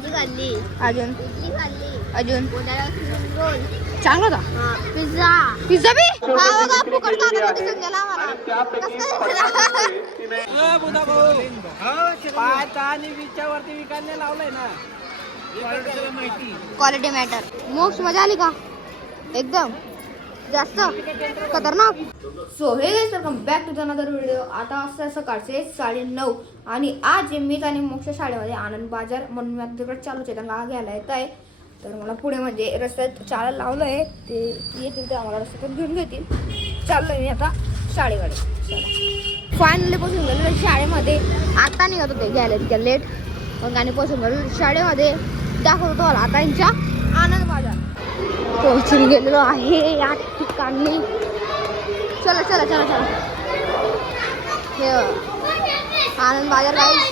भाजी खाल्ली, अजून इडली खाल्ली, अजून रोल, चांगला होता. पिझ्झा. पिझ्झा बी फुकट खायला दिसून गेला आम्हाला. वरती विकायला लावलंय ना. Quality matter. मोक्ष मजा आली का एकदम जास्त खतरनाक. So hey guys, welcome back to another video. आता असं सकाळचे 9:30 आणि आज मी आणि मोक्ष शाळेमध्ये आनंद बाजार म्हणून मी आता तिकडे चालूच आहे. त्यांना घ्यायला येत आहे. तर मला पुढे म्हणजे रस्त्यात चालायला लावलं आहे. ते येतील ते आम्हाला रस्त्यात घेऊन घेतील. चाललोय मी आता शाळेकडे. फायनली पोचून गेलो शाळेमध्ये. आता निघत होते घ्यायला तिच्या लेट, मग आणि पोचून गेलो शाळेमध्ये. दाखवतो मला आता यांच्या आनंद बाजार. पोहोचून गेलेलो आहे या ठिकाणी. चला चला चला चला. हे आनंद बाजार गाईस.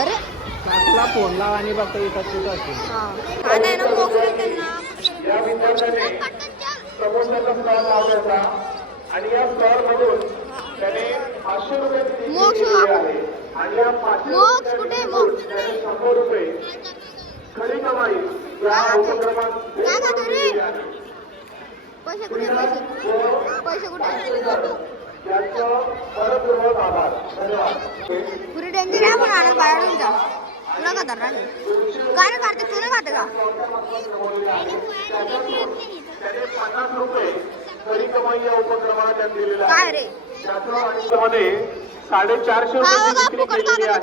अरे तुला फोन लाव आणि बघतो इथं कुठं असेल. आता आहे ना मोक्ष त्यांना या विद्यार्थ्याने प्रबोधनाचा स्टॉल लावला होता आणि या स्टॉल मधून त्याने 500 रुपये मोक्ष आहे आणि या 500 मोक्ष कुठे मोक्ष 100 रुपये खरी कमाई या उपक्रमात काय खातो रे? पैसे कुठे? पैसे कुठे? त्यांचं मनपूर्वक आभार. धन्यवाद. पुरी डेंजर आहे पण आनंद बाजार तुमचा. तुला का धरणार काय रे कार्तिक, तुला खाते का? त्याने 50 रुपये खरी कमाई या उपक्रमाला त्यात दिलेला आहे. काय रे? त्याच्यामध्ये 450 रुपये विक्री केलेली आहे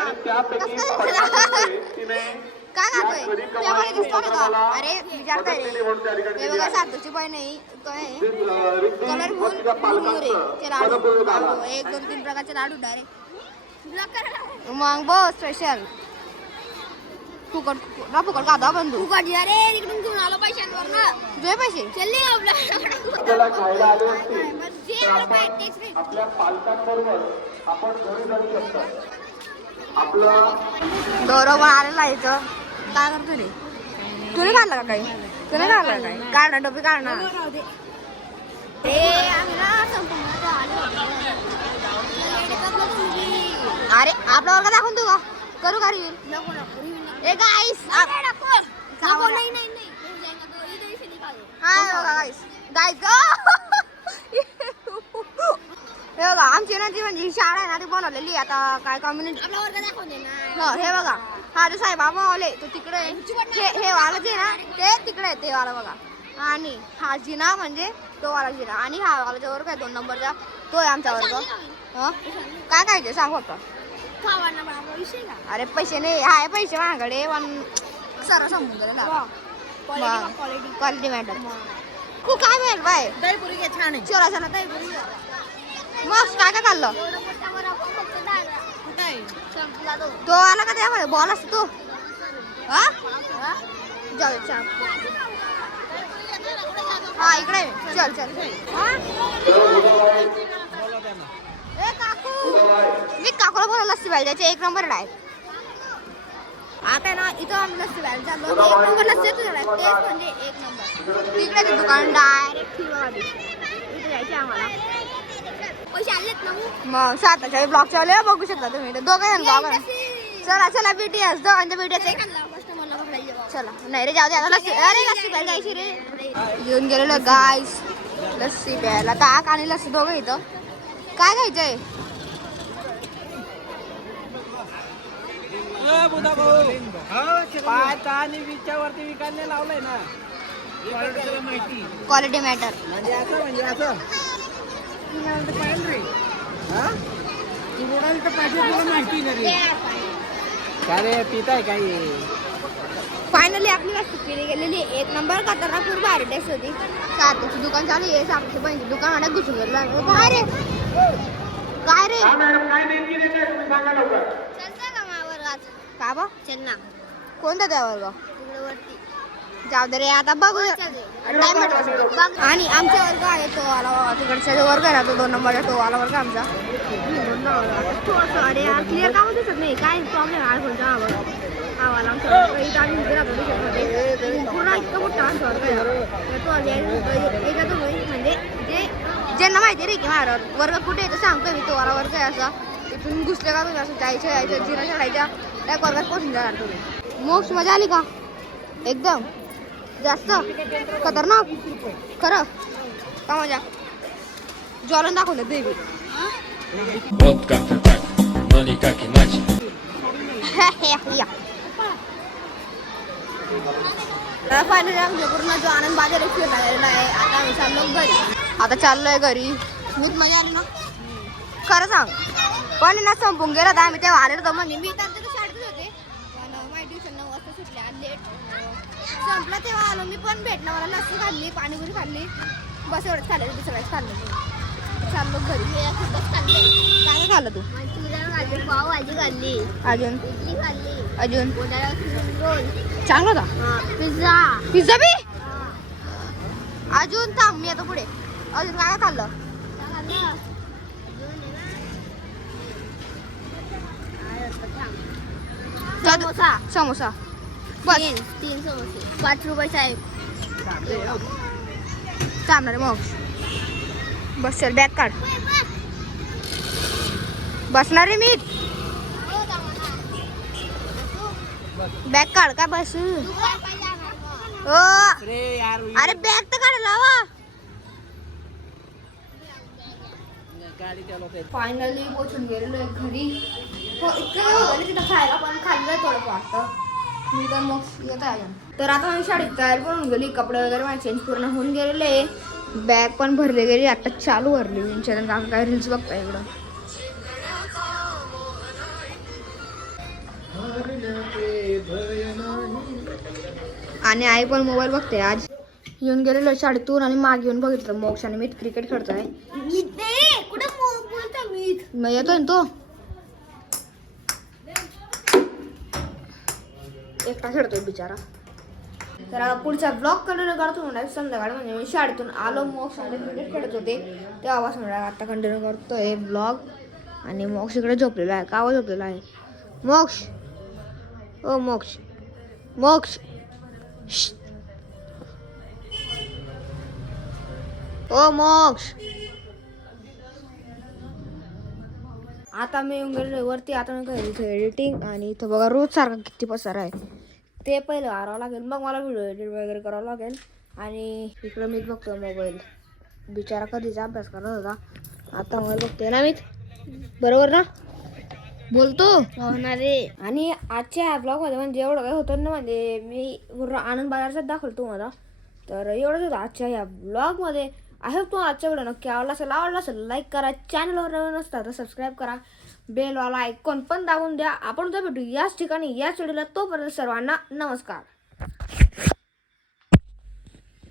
आणि त्यापैकी 50 रुपये तिने काय खातोय? त्यामध्ये दिसतो का? अरे विचारताय रे. हे बघा सातूची पाय नाही काय कलरफुल मुरमुरे चे लाडू. 1 2 3 प्रकारचे लाडू डायरेक्ट. मग बस स्पेशल फुकट ना फुकट खातो आपण. तू फुकट अरे तिकडून घेऊन आलो पैशांवर ना. तुझे पैसे चल्ली आपल्याला खायला आले असतील तर आपल्या पालकांबरोबर आपण घरी जाऊ शकतो. आपलं गौरव पण आलेला आहे इथं. काय करतो रे? तुने काढला का काही? तुने काढला काही? काढणार डबी काढणार. आम्ही ना संपूर्ण अरे आपला वर्ग दाखवून तू का करू का रील? नको नको ए गाईस नको नाही नाही नाही हाय बघा गाईस गाईस हे बघा आमची ना ती म्हणजे शाळा आहे ना ती बनवलेली आता काय कम्युनिटी. आपला वर्ग दाखवते ना. हे बघा हा जो साईबाबा वाले तो तिकडे आहे. हे वाला जे ना ते तिकडे आहे ते वाला बघा. आणि हा जिना म्हणजे तो वाला जिना आणि हा वाला जो वर्ग आहे 2 नंबरचा तो आहे आमचा वर्ग. काय काय ते सांग फक्त. खावाना बाबा विषय का? अरे पैसे नाही आहे पैसे माझ्याकडे पण सर्व समजून गेलं. Quality matter. खूप काय मिळेल बाय. दहीपुरी घे छान आहे. चला चला दहीपुरी. मग काय काय खाल्लं? तो आला का त्यामध्ये बॉल असतो तो. हा जाऊ चल. हा इकडे चल चल. ए काकू मी काकूला बोला लस्सी पाहिजे त्याचे 1 नंबर आहे. आता आहे ना इथं आम्ही लस्सी प्यायला चाललो. 1 नंबर लस्सी तुझ्याकडे तेच म्हणजे 1 नंबर. तिकडे ते दुकान डायरेक्ट ठिवाडी इथे जायचे आम्हाला. पैसे आलेत ना मग साताच्या ब्लॉगच्या वाले बघू शकता तुम्ही. दोघं जण ब्लॉगर. चला चला बीटीएस दोघांच्या बीटीएस कस्टमरला पकडायचे बाबा. चला. नाही रे जाऊ दे आता लस्सी. अरे लस्सी प्यायला जायची रे. घेऊन गेलेलो गाईस लस्सी प्यायला. ताक आणि लस्सी दोघं इथं. काय खायचंय? आणि वरती विकायला लावलंय ना. Quality matter. म्हणजे असं काय रे पिताय काही. फायनली आपली वस्तू केली गेलेली 1 नंबर खतरनाक पूर्ण भारी टेस्ट होती. सातूची दुकान चालू आहे. सातूची बहिणी दुकान वाड्यात घुसून गेलो. काय रे काय रे काय नेमकी देते तुम्ही सांगा लवकर. चलता का मा वर्गात? का बा चल ना कोणता त्या वर्ग? तिकडे वरती. जाऊ दे रे आता बघू टाइम भेटला. आणि आमचा वर्ग आहे तो आला तिकडचा जो वर्ग आहे ना तो 2 नंबरचा तो आला वर्ग आमचा. अरे यार क्लिअर का दिसत नाही. काय प्रॉब्लेम आहे फोनचा आवाला आमचा वर्ग इथं आम्ही उभे राहतो दिसत पूर्ण इतकं मोठा आमचा वर्ग आहे. तो याच्यातून म्हणजे जे ज्यांना माहिती रे की माझा वर्ग कुठे आहे तर सांगतोय मी. तो वाला वर्ग आहे असा. इथून घुसले का तुम्ही असं जायचं जिना चढायच्या त्या कोरब्यात पोचून जाणार तुम्ही. मोक्ष मजा आली का एकदम जास्त खतरनाक खरं का मजा ज्वलन दाखवलं देवी Вот как-то так, но никак иначе. फायनली आमच्या पूर्ण जो आनंद बाजार फिरला गेलेला आहे. आता आम्ही चाललो घरी. आता चाललोय घरी. खूप मजा आली ना खरं सांग. पण ना संपून गेला तर आम्ही तेव्हा आलेलो होतो. म्हणजे मी त्यांच्या शाळेतच होते पण माझी ट्युशन 9 वाजता सुटली आणि लेट संपला तेव्हा आलो मी. पण भेटलं मला लस्सी खाल्ली पाणीपुरी खाल्ली बस एवढंच खाल्लं दुसरं काहीच खाल्लं नाही. चाललो घरी. खूपच खाल्ले काय खाल्लं तू मंचुरियन खाल्ले पाव भाजी खाल्ली अजून इडली खाल्ली अजून रोल चांगला होता पिझ्झा पिझ्झा बी अजून थांब मी आता पुढे अजून काय खाल्लं समोसा समोसा बस 3 समोसे 5 रुपये साहेब चालणार मग बस चल बॅग काढ बसणार रे मी बॅग काढ का बस ओ अरे बॅग तर काढ लावा गाडी चालवते. फायनली पोचून गेलेलो आहे घरी. हो इतकं होतं तिथं खायला पण खाल्लं थोडं वाटतं मी तर मग येत आहे. तर आता मी शाळेत तयार करून गेली कपडे वगैरे माझे चेंज पूर्ण होऊन गेलेले बॅग पण भरली गेली आता चालू भरली विचारून का काय रील्स बघता इकडं. आणि आई पण मोबाईल बघते. आज येऊन गेलेलो शाळेतून आणि मागे येऊन बघितलं मोक्ष आणि मी क्रिकेट खेळतोय. मग येतोय ना तो एकटा खेळतोय बिचारा. तर पुढचा ब्लॉग कंटिन्यू करतो म्हणा संध्याकाळी म्हणजे मी शाळेतून आलो मोक्ष आणि क्रिकेट खेळत होते तेव्हा म्हणा आता कंटिन्यू करतोय ब्लॉग. आणि मोक्ष इकडे झोपलेला आहे कावा झोपलेला आहे मोक्ष ओ मोक्ष मोक्ष ओ मोक्ष. आता मी येऊन गेलो वरती. आता मी घरी इथे एडिटिंग आणि इथं बघा रोज सारखा किती पसारा आहे ते पहिलं आरावं लागेल मग मला व्हिडिओ एडिट वगैरे करावं लागेल. आणि इकडं मी बघतो मोबाईल बिचारा कधीचा अभ्यास करत होता आता मोबाईल बघतोय ना मी बरोबर ना बोलतो होणार रे. आणि आजच्या ह्या ब्लॉगमध्ये म्हणजे एवढं काय होतं ना म्हणजे मी पूर्ण आनंद बाजारचाच दाखवलं तुम्हाला. तर एवढंच होतं आजच्या ह्या ब्लॉगमध्ये. आय होप तुम्हाला आजच्या व्हिडिओ नक्की आवडला असेल लाईक करा चॅनलवर नवीन असतात तर सबस्क्राईब करा बेलवाला आयकॉन पण दाबून द्या. आपण तर भेटू याच ठिकाणी याच व्हिडिओला तोपर्यंत सर्वांना नमस्कार.